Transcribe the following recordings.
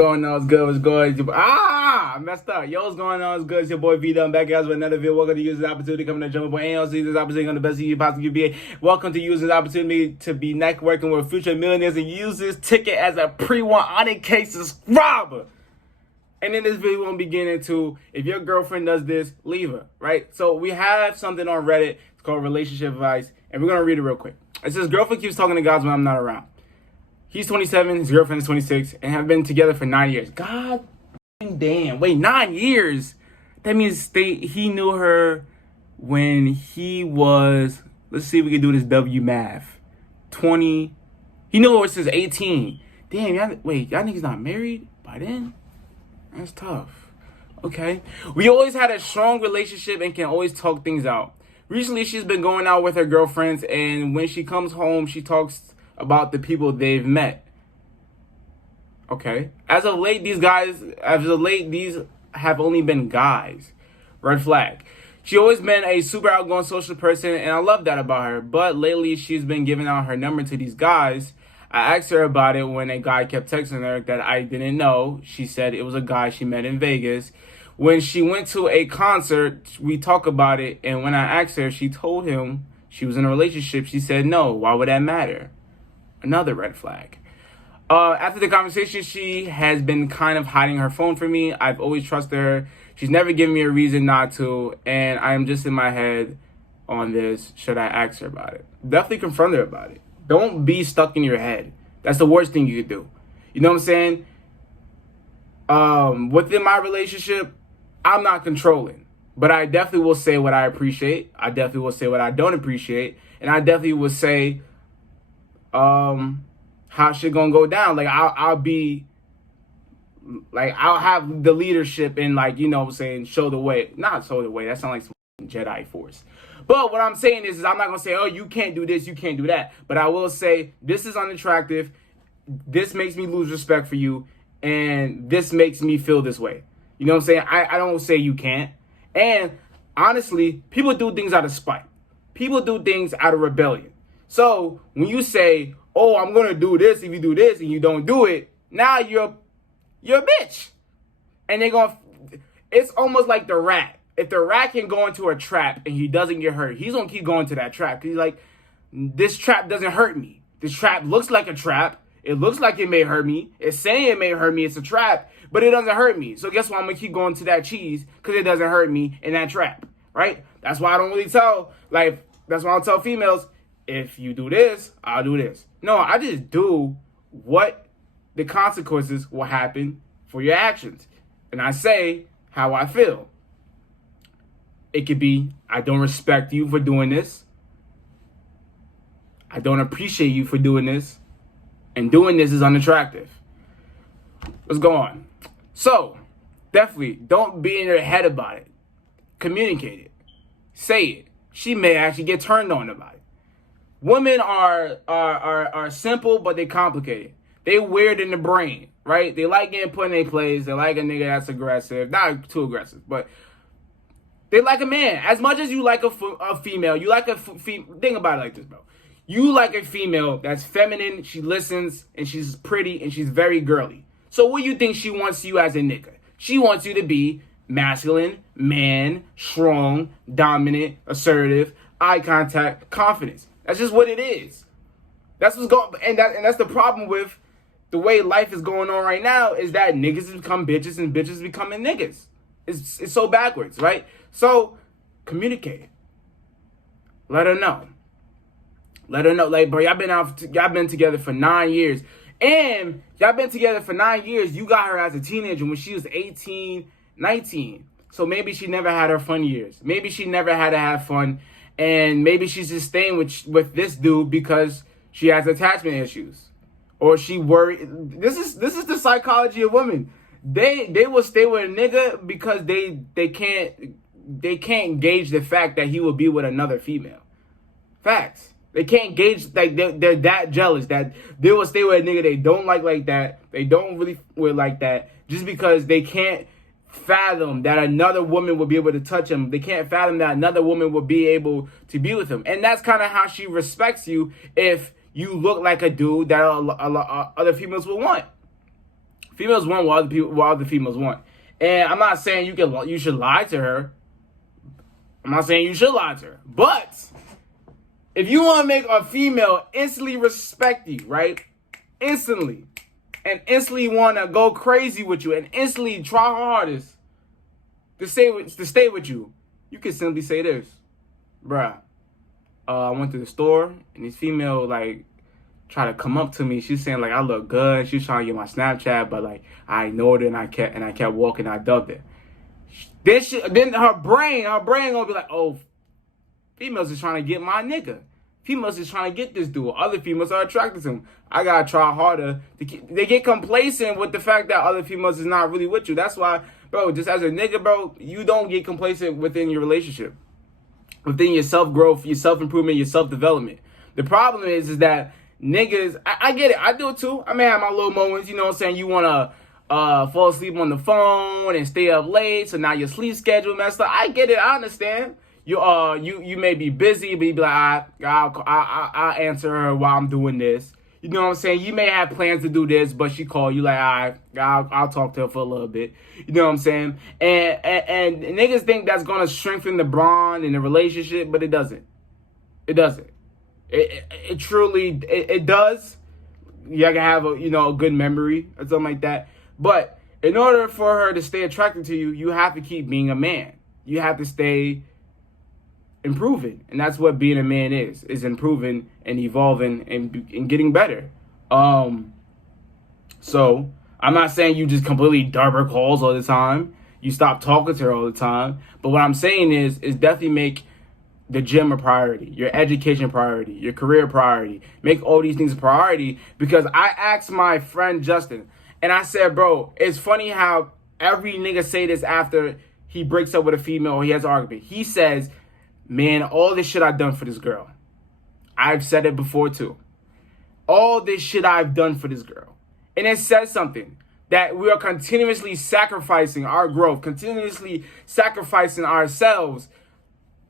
Going on? What's good? What's good? I messed up. Yo, what's going on? What's good? It's your boy vDunkk back guys with another video. Welcome to use this opportunity coming to jump up on ALC. This opportunity on the best you possibly be. Welcome to use this opportunity to be networking with future millionaires and use this ticket as a pre-100K subscriber. And in this video, we'll begin into if your girlfriend does this, leave her, right? So we have something on Reddit. It's called Relationship Advice, and we're gonna read it real quick. It says, girlfriend keeps talking to guys when I'm not around. He's 27, his girlfriend is 26, and have been together for 9 years. God damn. Wait, 9 years? That means he knew her when he was, let's see if we can do this W math. 20. He knew her since 18. Damn, y'all niggas not married by then? That's tough. Okay. We always had a strong relationship and can always talk things out. Recently, she's been going out with her girlfriends, and when she comes home, she talks about the people they've met. Okay. As of late, these have only been guys. Red flag. She always been a super outgoing social person, and I love that about her. But lately, she's been giving out her number to these guys. I asked her about it when a guy kept texting her that I didn't know. She said it was a guy she met in Vegas. When she went to a concert, we talked about it, and when I asked her, she told him she was in a relationship. She said no. Why would that matter? Another red flag. After the conversation, she has been kind of hiding her phone from me. I've always trusted her. She's never given me a reason not to, and I am just in my head on this. Should I ask her about it? Definitely confront her about it. Don't be stuck in your head. That's the worst thing you could do. You know what I'm saying? Within my relationship, I'm not controlling, but I definitely will say what I appreciate. I definitely will say what I don't appreciate, and I definitely will say how shit gonna go down. Like I'll be like, I'll have the leadership and, like, you know what I'm saying, show the way. Not show the way, that sounds like some Jedi force. But what I'm saying is I'm not gonna say, oh, you can't do this, you can't do that. But I will say this is unattractive. This makes me lose respect for you, and this makes me feel this way. You know what I'm saying? I don't say you can't. And honestly, people do things out of spite. People do things out of rebellion. So when you say, oh, I'm going to do this if you do this, and you don't do it, now you're a bitch. And it's almost like the rat. If the rat can go into a trap and he doesn't get hurt, he's going to keep going to that trap. Because he's like, this trap doesn't hurt me. This trap looks like a trap. It looks like it may hurt me. It's saying it may hurt me. It's a trap, but it doesn't hurt me. So guess what? I'm going to keep going to that cheese because it doesn't hurt me in that trap, right? That's why I don't really that's why I tell females, if you do this, I'll do this. No, I just do what the consequences will happen for your actions. And I say how I feel. It could be, I don't respect you for doing this. I don't appreciate you for doing this. And doing this is unattractive. Let's go on. So, definitely, don't be in your head about it. Communicate it. Say it. She may actually get turned on about it. Women are simple, but they complicated. They weird in the brain, right? They like getting put in their place. They like a nigga that's aggressive. Not too aggressive, but they like a man. As much as you like a female, you like think about it like this, bro. You like a female that's feminine, she listens, and she's pretty, and she's very girly. So what do you think she wants you as a nigga? She wants you to be masculine, man, strong, dominant, assertive, eye contact, confidence. That's just what it is. That's what's going, and that's the problem with the way life is going on right now, is that niggas become bitches and bitches becoming niggas. It's so backwards, right? So communicate. Let her know. Let her know, like, bro, y'all been together for 9 years. And y'all been together for 9 years. You got her as a teenager when she was 18, 19. So maybe she never had her fun years. Maybe she never had to have fun. And maybe she's just staying with this dude because she has attachment issues. Or she worried. This is the psychology of women. They will stay with a nigga because they can't gauge the fact that he will be with another female. Facts. They can't gauge, like, they're that jealous that they will stay with a nigga they don't like that. They don't really with like that just because they can't fathom that another woman will be able to touch him. They can't fathom that another woman will be able to be with him. And that's kind of how she respects you if you look like a dude that other females will want. Females want what other females want. And I'm not saying you should lie to her. I'm not saying you should lie to her. But if you want to make a female instantly respect you, right? Instantly. And instantly want to go crazy with you and instantly try her hardest to stay with you, you can simply say this. Bruh, I went to the store and this female like try to come up to me. She's saying like I look good. She's trying to get my Snapchat, but like I ignored it and I kept walking. I dubbed it. Then her brain gonna be like, oh, females is trying to get my nigga. Females is trying to get this dude. Other females are attracted to him. I gotta try harder. They get complacent with the fact that other females is not really with you. That's why, bro, just as a nigga, bro, you don't get complacent within your relationship, within your self-growth, your self-improvement, your self-development. The problem is that niggas, I get it. I do it too. I may have my little moments, you know what I'm saying? You want to fall asleep on the phone and stay up late, so now your sleep schedule messed up. I get it. I understand. You may be busy, but you be like, I'll answer her while I'm doing this. You know what I'm saying? You may have plans to do this, but she called you like, I'll talk to her for a little bit. You know what I'm saying? And niggas think that's gonna strengthen the bond in the relationship, but it doesn't. It doesn't. It truly does. You can have a good memory or something like that. But in order for her to stay attracted to you, you have to keep being a man. You have to stay improving, and that's what being a man is improving and evolving and getting better. So I'm not saying you just completely dub her calls all the time, you stop talking to her all the time, but what I'm saying is definitely make the gym a priority, your education priority, your career priority. Make all these things a priority, because I asked my friend Justin and I said, bro, it's funny how every nigga say this after he breaks up with a female or he has an argument. He says, man, all this shit I've done for this girl. I've said it before too. All this shit I've done for this girl. And it says something that we are continuously sacrificing our growth, continuously sacrificing ourselves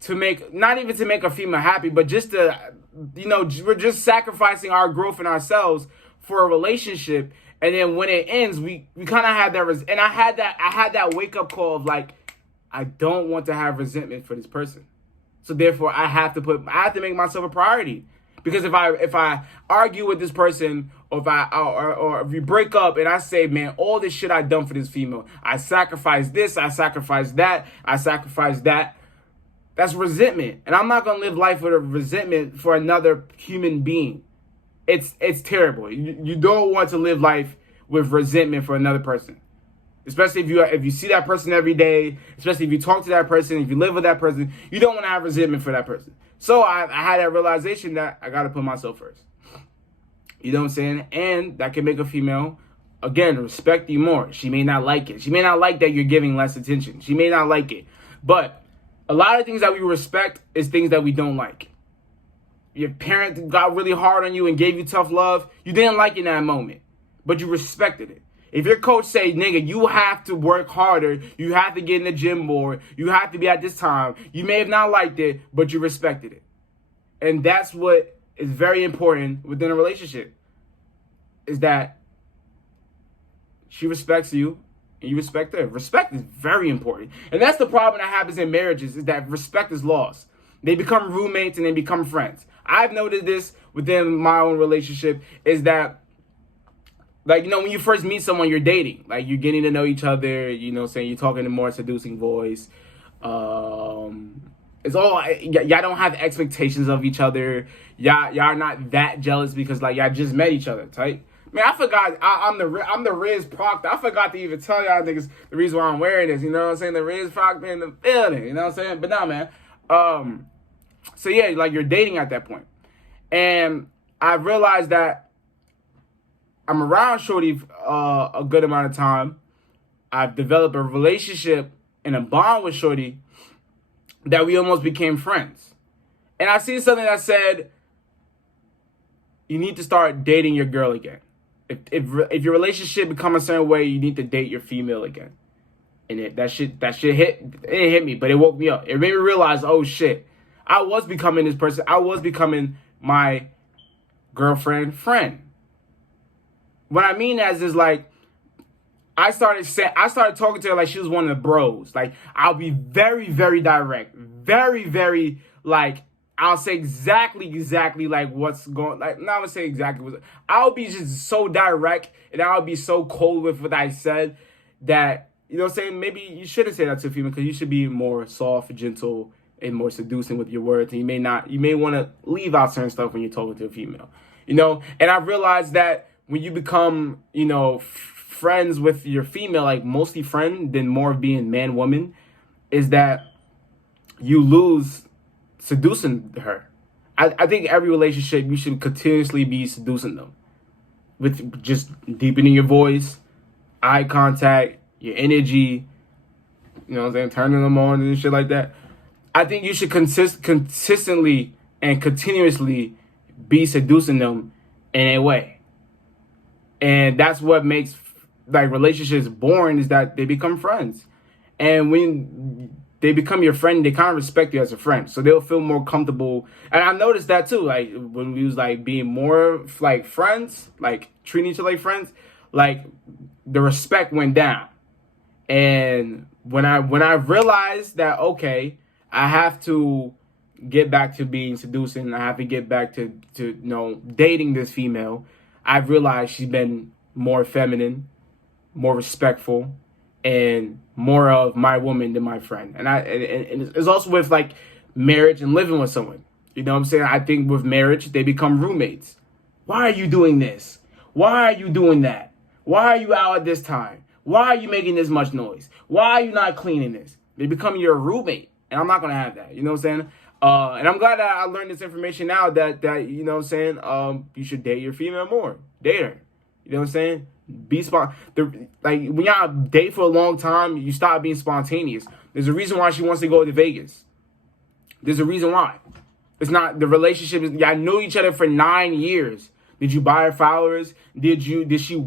to make, not even to make a female happy, but just to, we're just sacrificing our growth in ourselves for a relationship. And then when it ends, we kind of have that, and I had that wake up call of like, I don't want to have resentment for this person. So therefore, I have to make myself a priority, because if I argue with this person, or if we break up and I say, man, all this shit I've done for this female, I sacrificed this, I sacrificed that, that's resentment, and I'm not gonna live life with a resentment for another human being. It's terrible. You don't want to live life with resentment for another person. Especially if you see that person every day, especially if you talk to that person, if you live with that person, you don't want to have resentment for that person. So I had that realization that I got to put myself first. You know what I'm saying? And that can make a female, again, respect you more. She may not like it. She may not like that you're giving less attention. She may not like it. But a lot of things that we respect is things that we don't like. Your parent got really hard on you and gave you tough love. You didn't like it in that moment, but you respected it. If your coach say, nigga, you have to work harder, you have to get in the gym more, you have to be at this time, you may have not liked it, but you respected it. And that's what is very important within a relationship, is that she respects you and you respect her. Respect is very important. And that's the problem that happens in marriages, is that respect is lost. They become roommates and they become friends. I've noticed this within my own relationship, is that, like, when you first meet someone, you're dating. Like, you're getting to know each other, you're talking in a more seducing voice. It's all, y'all don't have expectations of each other. Y'all are not that jealous because, like, y'all just met each other, tight. Man, I forgot, I'm the Riz Proctor. I forgot to even tell y'all niggas the reason why I'm wearing this, you know what I'm saying? The Riz Proctor in the building, you know what I'm saying? But nah, man. So yeah, like, you're dating at that point. And I realized that I'm around shorty a good amount of time. I've developed a relationship and a bond with shorty that we almost became friends. And I seen something that said, you need to start dating your girl again. If your relationship become a certain way, you need to date your female again. And that shit hit me, but it woke me up. It made me realize, oh shit, I was becoming this person. I was becoming my girlfriend friend. What I mean is like, I started talking to her like she was one of the bros. Like, I'll be very, very direct. Very, very, like, I'll say exactly like what's going, like, not gonna say exactly what, I'll be just so direct and I'll be so cold with what I said that, you know what I'm saying, maybe you shouldn't say that to a female because you should be more soft, gentle, and more seducing with your words. And you may want to leave out certain stuff when you're talking to a female, you know? And I realized that when you become, you know, friends with your female, like mostly friend, then more of being man, woman, is that you lose seducing her. I think every relationship, you should continuously be seducing them with just deepening your voice, eye contact, your energy, you know what I'm saying, turning them on and shit like that. I think you should consistently and continuously be seducing them in a way. And that's what makes like relationships boring, is that they become friends. And when they become your friend, they kind of respect you as a friend. So they'll feel more comfortable. And I noticed that too. Like when we was like being more like friends, like treating each other like friends, like the respect went down. And when I realized that, okay, I have to get back to being seducing, I have to get back to you know, dating this female, I've realized she's been more feminine, more respectful, and more of my woman than my friend. And it's also with like marriage and living with someone. You know what I'm saying? I think with marriage, they become roommates. Why are you doing this? Why are you doing that? Why are you out at this time? Why are you making this much noise? Why are you not cleaning this? They become your roommate. And I'm not going to have that. You know what I'm saying? And I'm glad that I learned this information now that you know what I'm saying, you should date your female more. Date her. You know what I'm saying? Be like when y'all date for a long time, you stop being spontaneous. There's a reason why she wants to go to Vegas. There's a reason why. It's not the relationship. Y'all knew each other for 9 years. Did you buy her flowers? Did she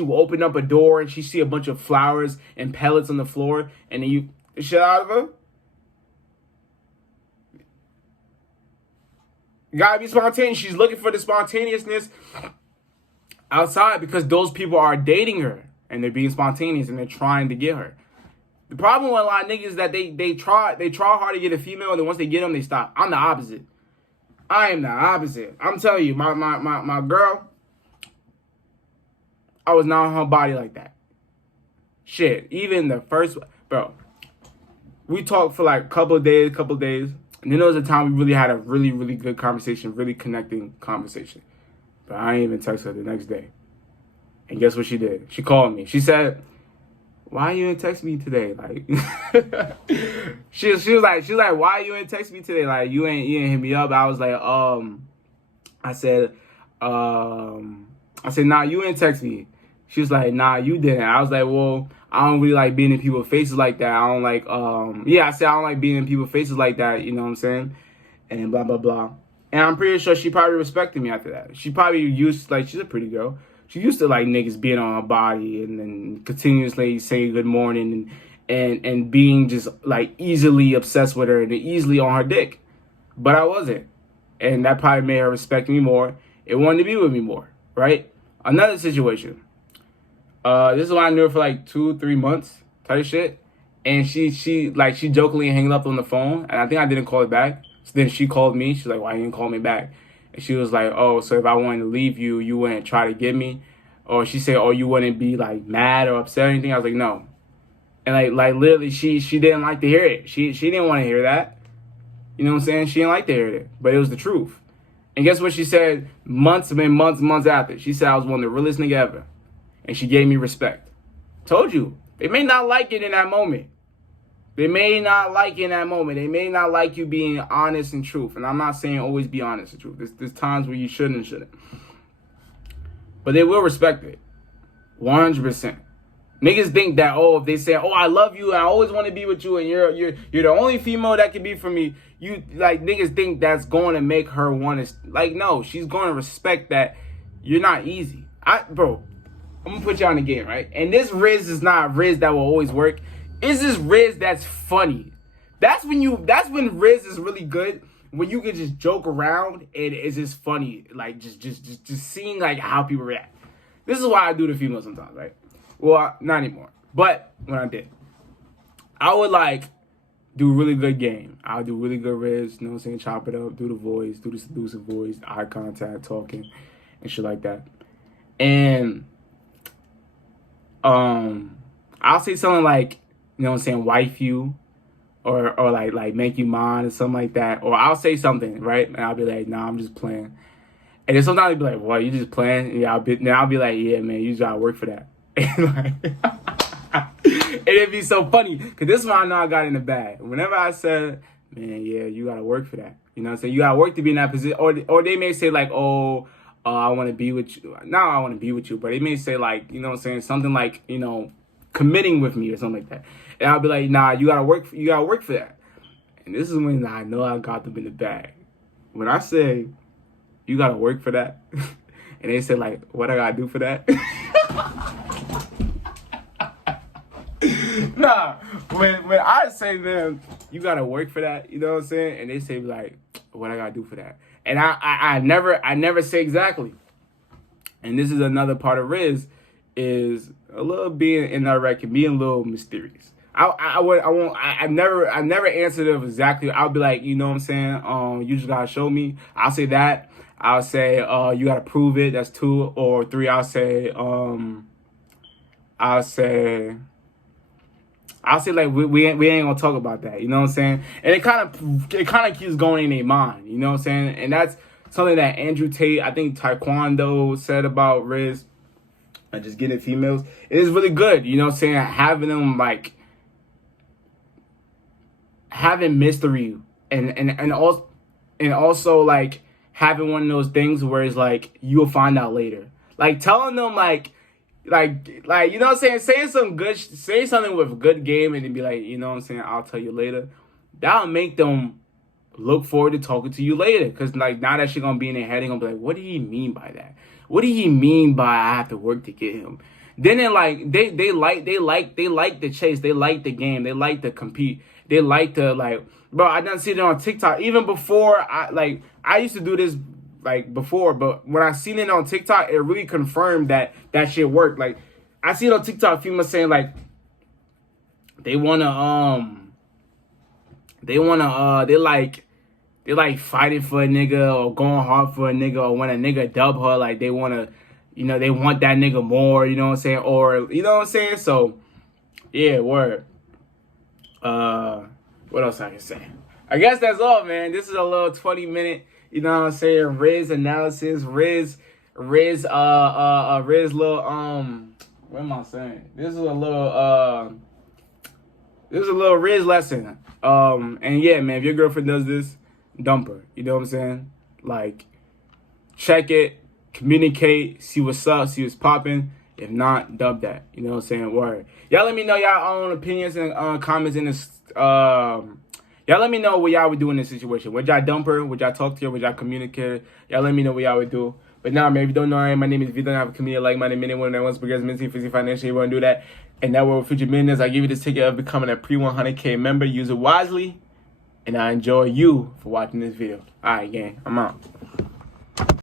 open up a door and she see a bunch of flowers and pellets on the floor and then you shit out of her? You gotta be spontaneous. She's looking for the spontaneousness outside because those people are dating her and they're being spontaneous and they're trying to get her. The problem with a lot of niggas is that they try hard to get a female, and then once they get them, they stop. I'm the opposite. I am the opposite. I'm telling you, my girl, I was not on her body like that. Shit, even the first, bro, we talked for like a couple of days, and then there was a time we really had a really, really good conversation, really connecting conversation. But I ain't even text her the next day. And guess what she did? She called me. She said, "Why you didn't text me today?" Like, she was like, "Why you didn't text me today? Like, you ain't hit me up." I was like, I said, "Nah, you didn't text me." She was like, "Nah, you didn't." I was like, "Well, I don't really like being in people's faces like that. I don't like, I said I don't like being in people's faces like that. You know what I'm saying?" And blah blah blah. And I'm pretty sure she probably respected me after that. She probably used, like, she's a pretty girl. She used to like niggas being on her body and then continuously saying good morning and being just like easily obsessed with her and easily on her dick. But I wasn't. And that probably made her respect me more and wanted to be with me more, right? Another situation. This is when I knew her for like 2-3 months type shit. And she jokingly hanging up on the phone. And I think I didn't call her back. So then she called me. She's like, "Why you didn't call me back?" And she was like, "Oh, so if I wanted to leave you, you wouldn't try to get me?" Or she said, "Oh, you wouldn't be like mad or upset or anything?" I was like, "No." And like literally she didn't like to hear it. She didn't want to hear that. You know what I'm saying? She didn't like to hear it. But it was the truth. And guess what she said months after? She said I was one of the realest nigga ever. And she gave me respect. Told you. They may not like it in that moment. They may not like you in that moment. They may not like you being honest and truth. And I'm not saying always be honest and truth. There's times where you shouldn't and shouldn't. But they will respect it. 100%. Niggas think that, if they say, "I love you and I always want to be with you and you're the only female that can be for me," you like niggas think that's going to make her want to, like, no, she's going to respect that you're not easy. Bro, I'm going to put you on the game, right? And this Riz is not Riz that will always work. It's this Riz that's funny. That's when Riz is really good, when you can just joke around and it's just funny, like just seeing like how people react. This is why I do the female sometimes, right? Well, not anymore. But when I did, I would like do really good game. I would do really good riz, you know what I'm saying? Chop it up, do the voice, do the seducing voice, eye contact, talking, and shit like that. And I'll say something like, you know what I'm saying, wife you, or like make you mine or something like that. Or I'll say something, right? And I'll be like, nah, I'm just playing. And then sometimes they'll be like, what, you just playing? Yeah, then I'll be like, yeah, man, you just gotta work for that. And like, and it'd be so funny, because this is when I know I got in the bag. Whenever I said, man, yeah, you gotta work for that. You know what I'm saying? You gotta work to be in that position. Or they may say like, oh, I want to be with you. Now I want to be with you. But they may say like, you know what I'm saying? Something like, you know, committing with me or something like that. And I'll be like, nah, you gotta work for that. And this is when I know I got them in the bag. When I say, you gotta work for that, and they say like, what I gotta do for that? Nah, when I say, man, you gotta work for that, you know what I'm saying? And they say like, what I gotta do for that? And I never say exactly. And this is another part of Riz, is a little being indirect and being a little mysterious. I never answered it exactly. I'll be like, you know what I'm saying? You just gotta show me. I'll say that. I'll say, you gotta prove it. That's 2 or 3. I'll say like we ain't gonna talk about that. You know what I'm saying? And it kind of keeps going in their mind. You know what I'm saying? And that's something that Andrew Tate, I think TyKwonDoe said about Riz, and just getting females. It is really good. You know what I'm saying? Having them like having mystery and also like having one of those things where it's like you'll find out later. Like telling them like you know what I'm saying, say something with good game and then be like, you know what I'm saying, I'll tell you later. That'll make them look forward to talking to you later. Cause like now that shit gonna be in their head, they gonna be like, what did he mean by that? What did he mean by I have to work to get him? Then they're like they like the chase, they like the game, they like to compete, they like to like, bro, I done seen it on TikTok. Even before I used to do this like before, but when I seen it on TikTok, it really confirmed that shit worked. Like I see it on TikTok, females saying like they like fighting for a nigga or going hard for a nigga, or when a nigga dub her, like they wanna, you know, they want that nigga more, you know what I'm saying? Or you know what I'm saying? So yeah, word. What else I can say? I guess that's all, man. This is a little 20-minute, you know what I'm saying, Riz analysis, Riz little what am I saying? This is a little Riz lesson. And yeah, man, if your girlfriend does this, dump her. You know what I'm saying? Like, check it, communicate, see what's up, see what's popping. If not, dump that. You know what I'm saying? Word. Y'all let me know y'all own opinions and comments in this. Y'all let me know what y'all would do in this situation. Would y'all dump her? Would y'all talk to her? Would y'all communicate? Y'all let me know what y'all would do. But now, man, if you don't know, my name is vDunkk. I have a community like minded minute one that wants progress mentally, physically, financially. You want to do that? And that will future millionaires. I give you this ticket of becoming a pre-100K member. Use it wisely. And I enjoy you for watching this video. All right, gang. I'm out.